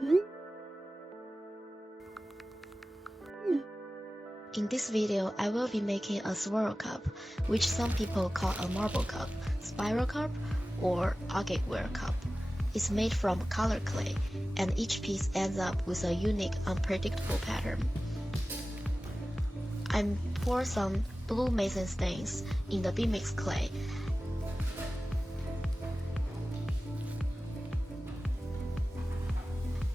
In this video, I will be making a swirl cup, which some people call a marble cup, spiral cup, or Agateware cup. It's made from color clay, and each piece ends up with a unique, unpredictable pattern. I pour some blue mason stains in the B-mix clay.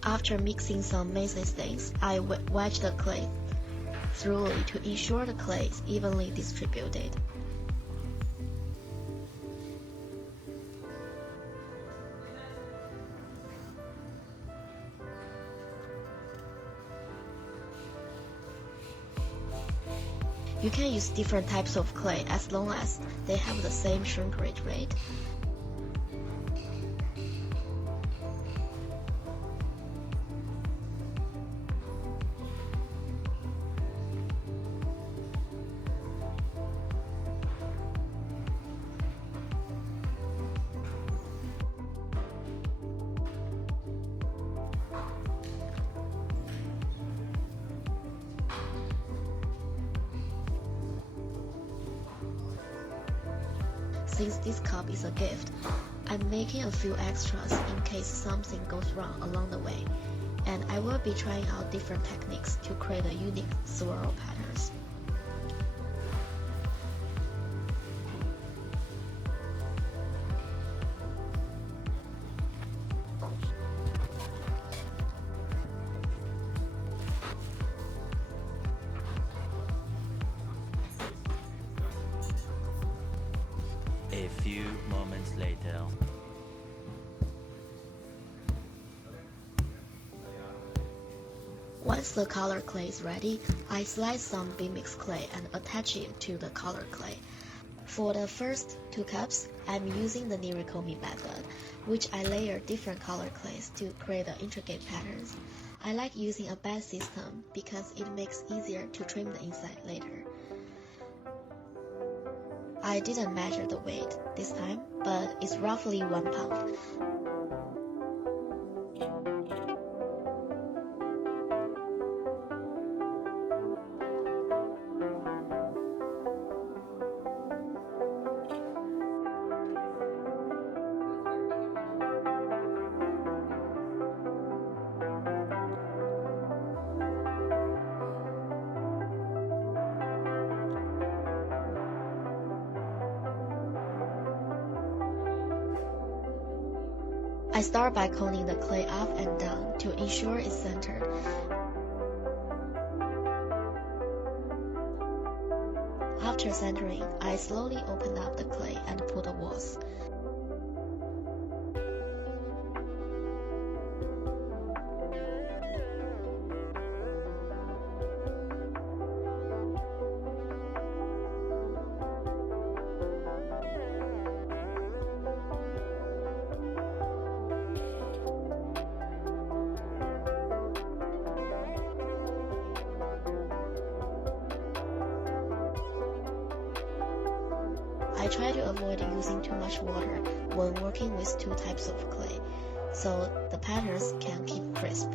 After mixing some mason stains, I wedge the clay thoroughly to ensure the clay is evenly distributed. You can use different types of clay as long as they have the same shrinkage rate. Since this cup is a gift, I'm making a few extras in case something goes wrong along the way, and I will be trying out different techniques to create a unique swirl patterns. A few moments later. Once the color clay is ready, I slice some B-mix clay and attach it to the color clay. For the first two cups, I'm using the Nerikomi method, which I layer different color clays to create the intricate patterns. I like using a batch system because it makes it easier to trim the inside later. I didn't measure the weight this time, but it's roughly 1 pound. I start by coning the clay up and down to ensure it's centered. After centering, I slowly open up the clay and pull the walls. I try to avoid using too much water when working with two types of clay, so the patterns can keep crisp.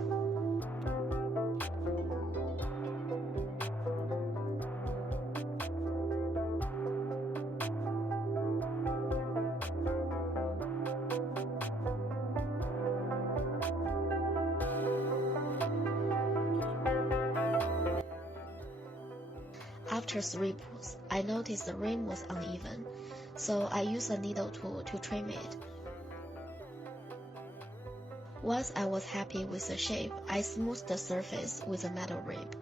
After 3 pulls, I noticed the rim was uneven, so I used a needle tool to trim it. Once I was happy with the shape, I smoothed the surface with a metal rib.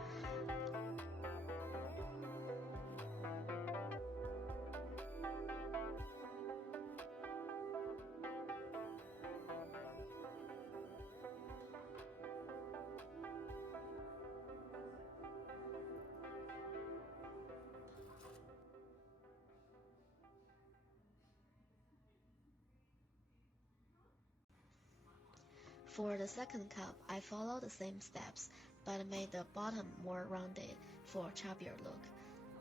For the second cup, I followed the same steps, but made the bottom more rounded for a chubbier look.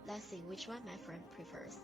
Let's see which one my friend prefers.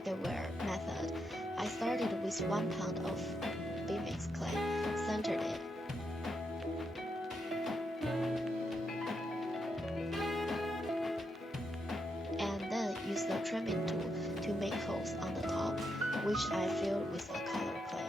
Agateware method. I started with 1 pound of B-mix clay, centered it, and then used the trimming tool to make holes on the top, which I filled with the color clay.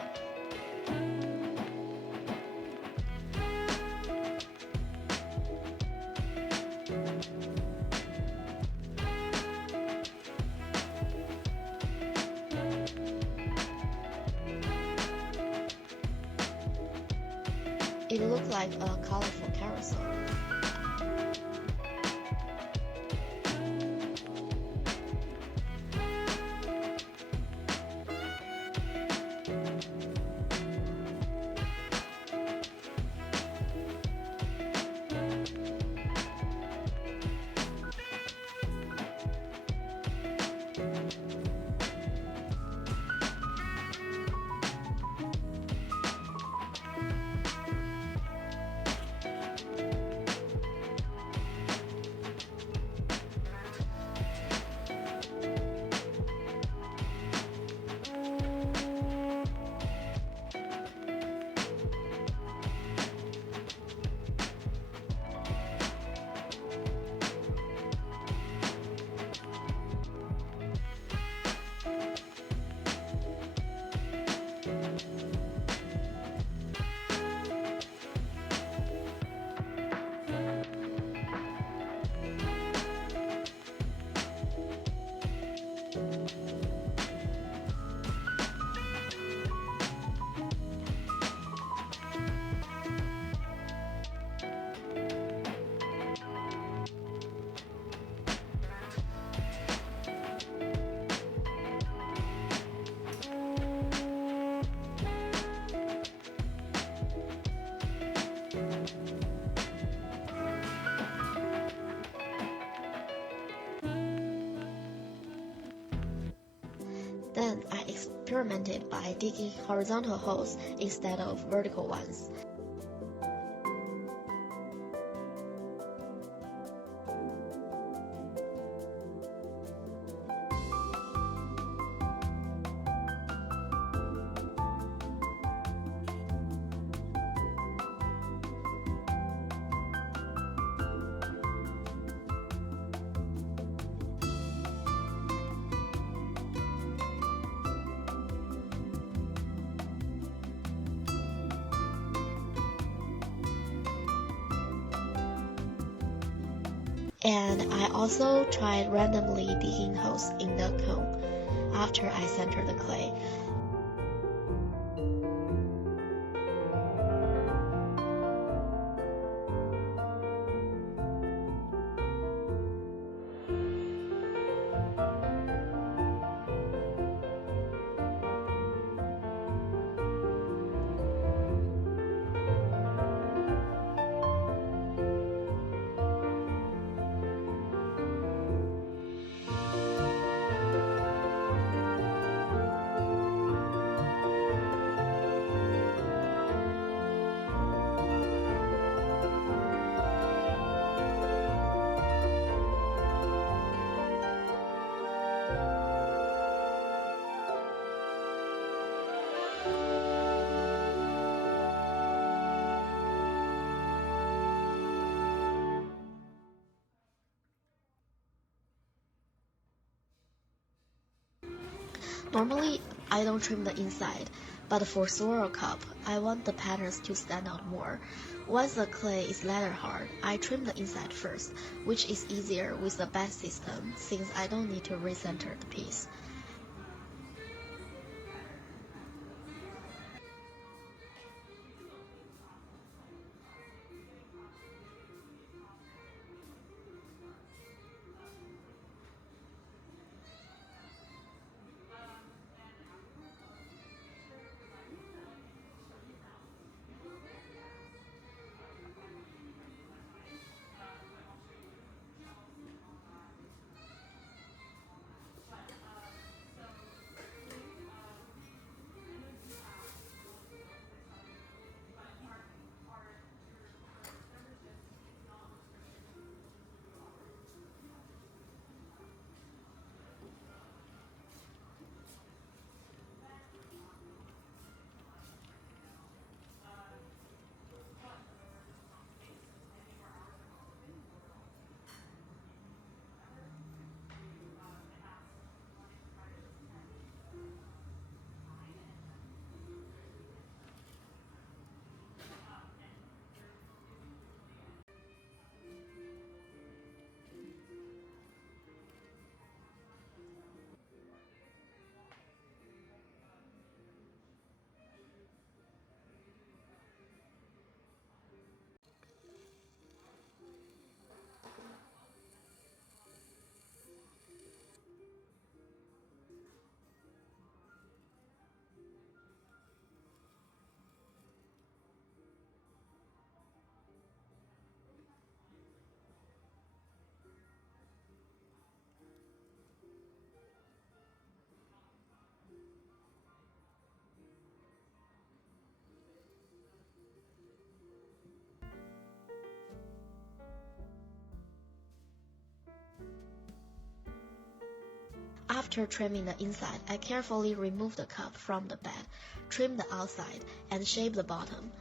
It looked like a colorful carousel. Then I experimented by digging horizontal holes instead of vertical ones. And I also tried randomly digging holes in the cone after I centered the clay. Normally, I don't trim the inside, but for swirl cup, I want the patterns to stand out more. Once the clay is ladder hard, I trim the inside first, which is easier with the batch system since I don't need to recenter the piece. After trimming the inside, I carefully remove the cup from the bed, trim the outside, and shape the bottom.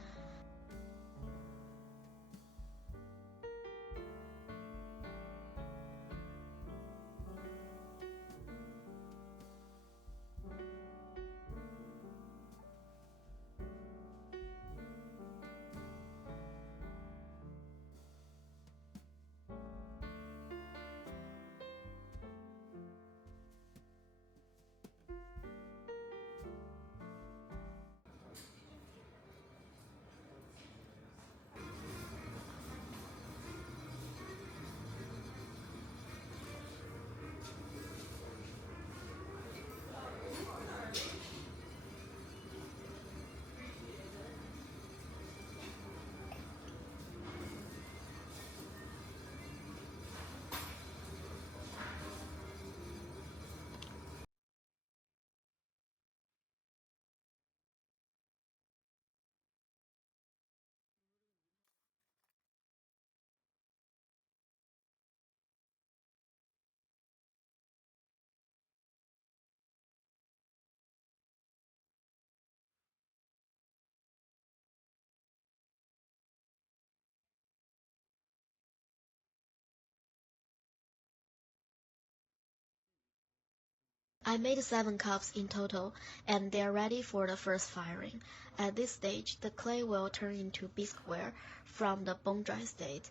I made 7 cups in total, and they are ready for the first firing. At this stage, the clay will turn into bisqueware from the bone-dry state.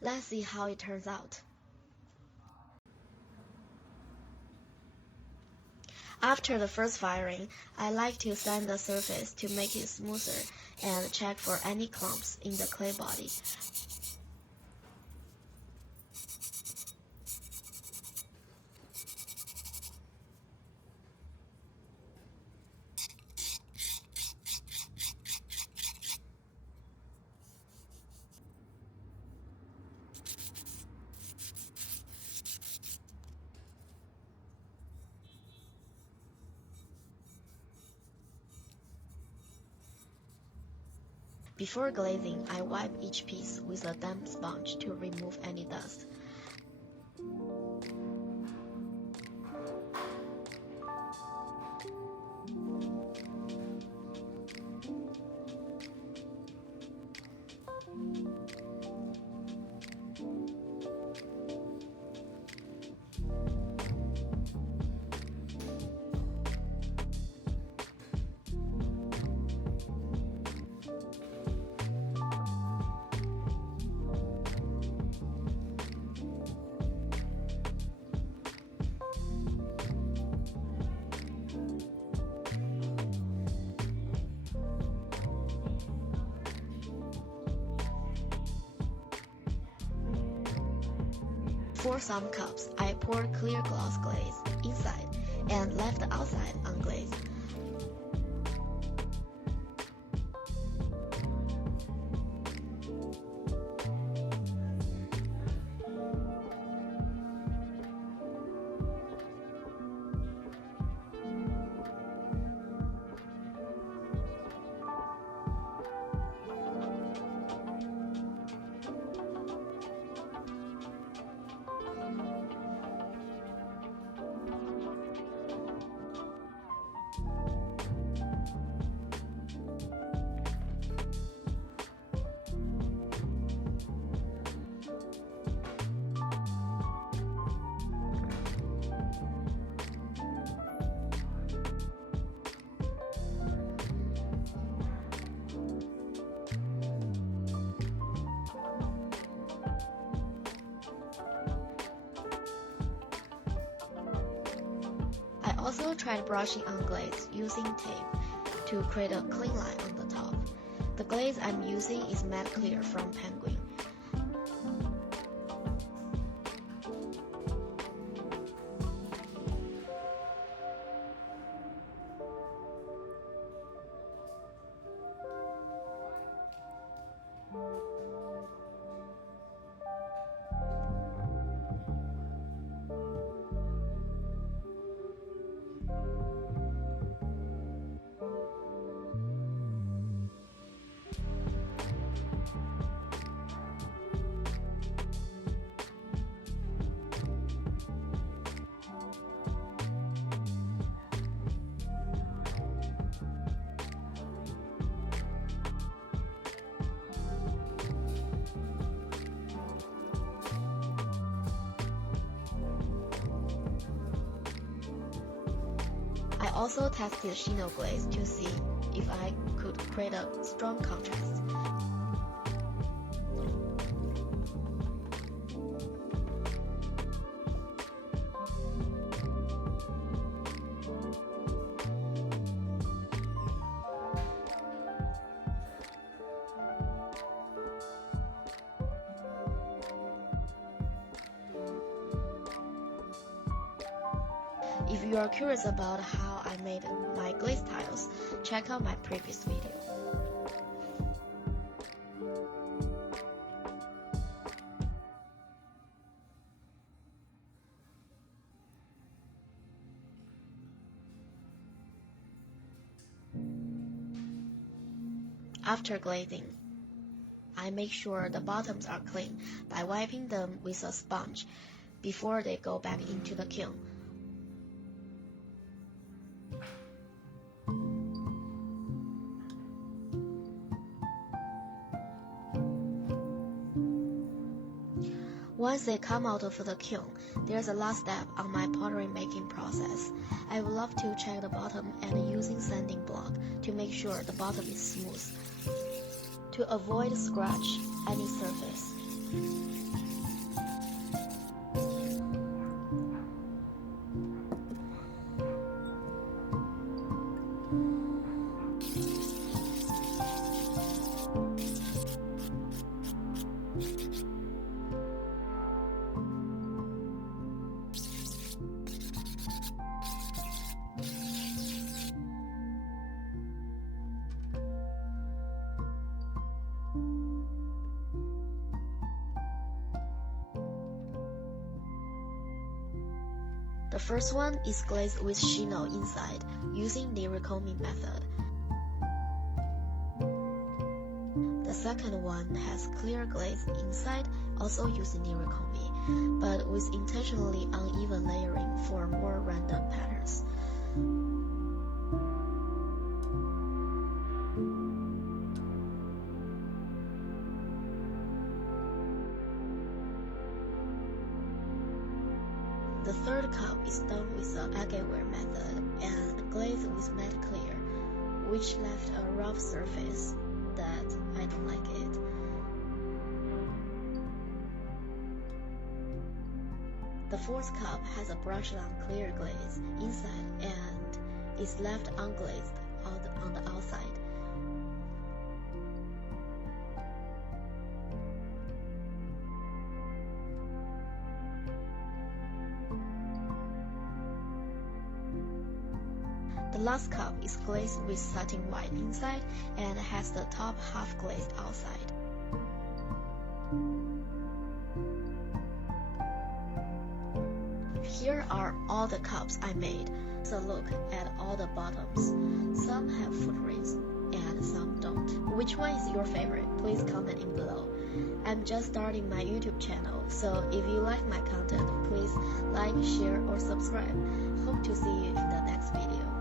Let's see how it turns out. After the first firing, I like to sand the surface to make it smoother and check for any clumps in the clay body. Before glazing, I wipe each piece with a damp sponge to remove any dust. For some cups, I poured clear gloss glaze inside and left the outside unglazed. I also tried brushing on glaze using tape to create a clean line on the top. The glaze I'm using is matte clear from Penguin. I also tested Shino glaze to see if I could create a strong contrast. If you are curious about how I made my glaze tiles, check out my previous video. After glazing, I make sure the bottoms are clean by wiping them with a sponge before they go back into the kiln. Once they come out of the kiln, there's a last step on my pottery making process. I would love to check the bottom and using sanding block to make sure the bottom is smooth, to avoid scratch any surface. The first one is glazed with Shino inside, using Nerikomi method. The second one has clear glaze inside, also using Nerikomi, but with intentionally uneven layering for more random patterns. The third cup is done with the Agateware method and glazed with matte clear, which left a rough surface that I don't like it. The fourth cup has a brushed on clear glaze inside and is left unglazed on the outside. The last cup is glazed with satin white inside and has the top half glazed outside. Here are all the cups I made. So look at all the bottoms. Some have foot rings and some don't. Which one is your favorite? Please comment in below. I'm just starting my YouTube channel, so if you like my content, please like, share, or subscribe. Hope to see you in the next video.